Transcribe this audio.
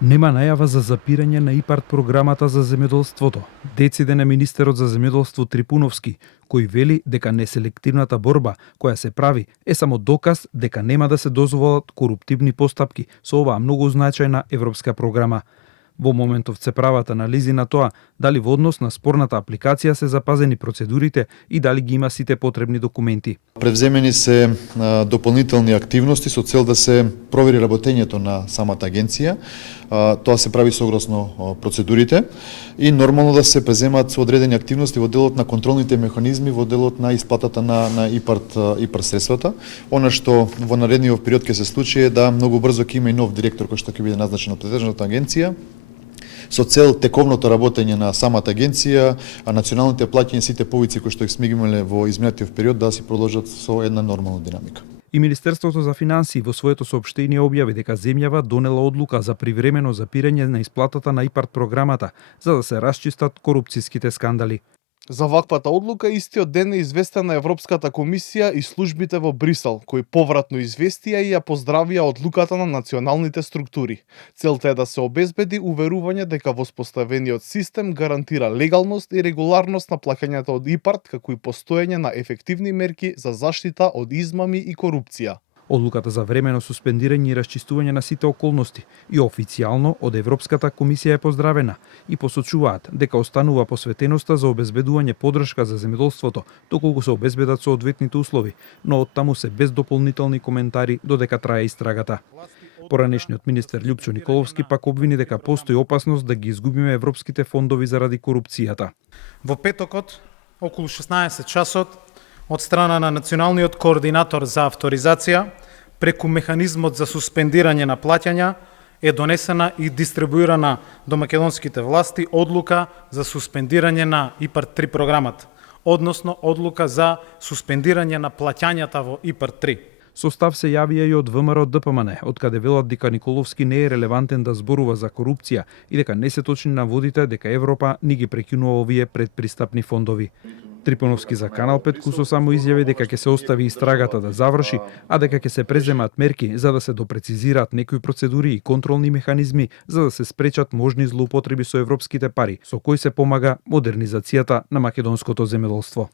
Нема најава за запирање на ИПАРД програмата за земјоделството. Дециде на министерот за земјоделство Трипуновски, кој вели дека неселективната борба која се прави е само доказ дека нема да се дозволат коруптивни постапки со оваа многу значајна европска програма. Во моментов се прават анализи на тоа дали во однос на спорната апликација се запазени процедурите и дали ги има сите потребни документи. Превземени се дополнителни активности со цел да се провери работењето на самата агенција. Тоа се прави согласно процедурите и нормално да се преземат одредени активности во делот на контролните механизми, во делот на исплатата на ИПАРД средствата. Она што во наредниот период ќе се случи е да многу брзо ќе има и нов директор кој што ќе биде назначен од предржавната агенција, со цел тековното работење на самата агенција, а националните плаќања сите повици кои што сме ги имале во изминатиот период да си продолжат со една нормална динамика. И Министерството за финансии во своето соопштение објави дека земјава донела одлука за привремено запирање на исплатата на ИПАРД програмата за да се расчистат корупцијските скандали. За ваквата одлука истиот ден е известен на Европската комисија и службите во Брисел, кои повратно известија и ја поздравија одлуката на националните структури. Целта е да се обезбеди уверување дека воспоставениот систем гарантира легалност и регуларност на плаќањата од ИПАРД, како и постоење на ефективни мерки за заштита од измами и корупција. Одлуката за времено суспендирање и расчистување на сите околности и официјално од Европската комисија е поздравена и посочуваат дека останува посветеноста за обезбедување подршка за земјоделството доколку се обезбедат соодветните услови, но оттаму се без дополнителни коментари додека трае истрагата. Поранешниот министер Љупчо Николовски пак обвини дека постои опасност да ги изгубиме европските фондови заради корупцијата. Во петокот, околу 16 часот, од страна на Националниот координатор за авторизација, преку механизмот за суспендирање на плаќања, е донесена и дистрибуирана до македонските власти одлука за суспендирање на ИПАРД 3 програмата, односно одлука за суспендирање на плаќањата во ИПАРД 3. Со став се јавија и од ВМРО ДПМН, од каде велат дека Николовски не е релевантен да зборува за корупција и дека не се точни наводите дека Европа ни ги прекинува овие предпристапни фондови. Трипуновски за Канал 5 кусо само изјави дека ќе се остави истрагата да заврши, а дека ќе се преземат мерки за да се допрецизираат некои процедури и контролни механизми за да се спречат можни злоупотреби со европските пари, со кои се помага модернизацијата на македонското земјоделство.